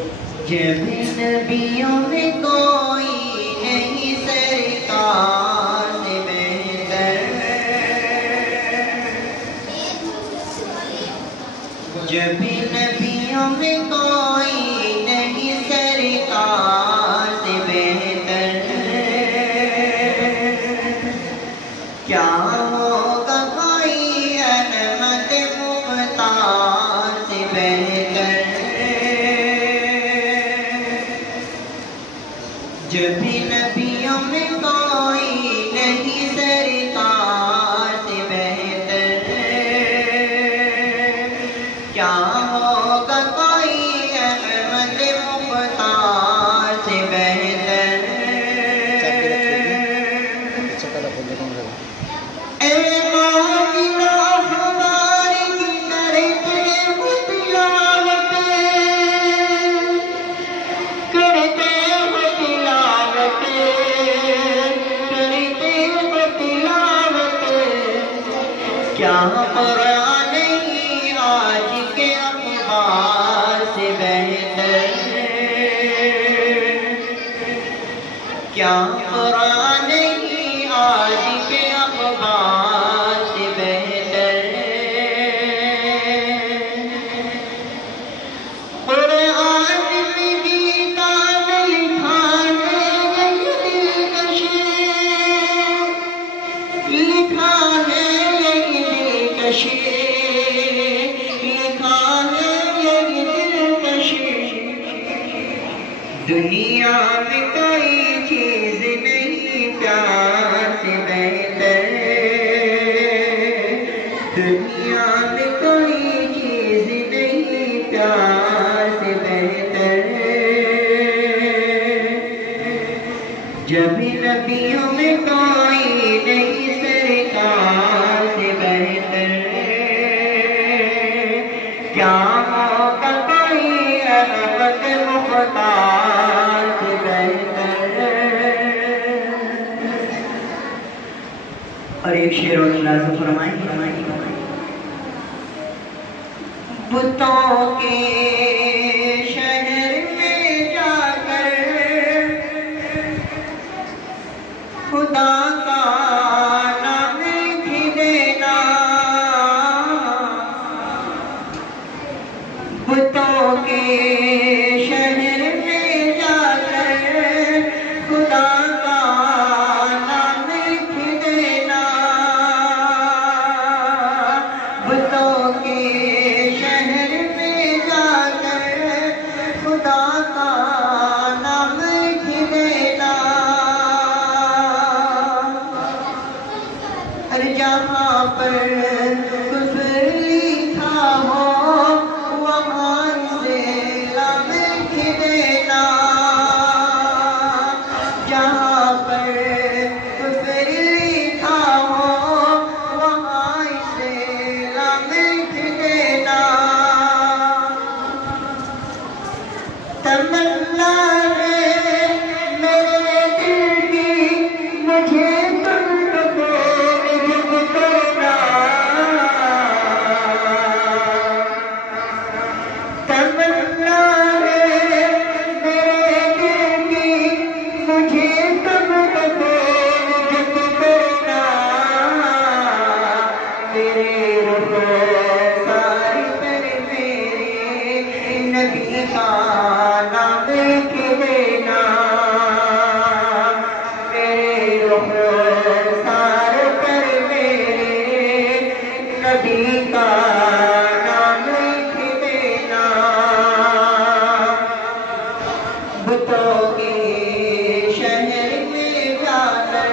जब नबियों में कोई नहीं सरकार से बेहतर, जब नबियों में कोई नहीं सरकार से बेहतर, क्या होगा कोई अहमद मुख्तार से बेहतर। जब भी नबियों में कोई नहीं सरकार से बेहतर, क्या होगा कोई अहमद मुख्तार से बेहतर। क्या कुरान ही आज के अखबार से बेहतर, क्या कुरान ही आज के अखबार से बेहतर। कुरान में गीता में लिखा है दिलकशी, लिखा है लिखा है ये दिलकशी। दुनिया में कोई चीज नहीं प्यार से बेहतर, दुनिया में कोई चीज नहीं प्यार से बेहतर। जब नबियों में कोई नहीं सरकार से बेहतर, क्या होगा कोई अहमद मुख्तार से बेहतर। और एक शेर और लाज़िम फरमाएंगे, बुतों के शहर में जाकर खुदा का बुतों के शहर में जाकर खुदा का नाम लिख देना, बुतों के शहर में जाकर खुदा का नाम लिख देना। हर जहाँ पर कुफ्र लिखा हो तमन्ना है मेरे दिल की, मुझे तुमको इश्क करना। तमन्ना है मेरे दिल की, मुझे तुमको इश्क करना। तेरे रुखो सारी पर मेरे नबी का नाम लिख देना, मेरे रुखो सारे पर मेरे नबी का नाम लिख देना। बुतों के शहर में जाकर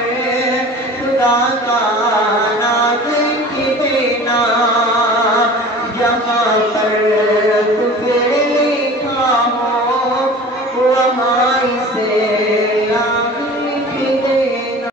खुदा का नाम लिख देना, जहाँ पर कुफ्र लिखा हो वहाँ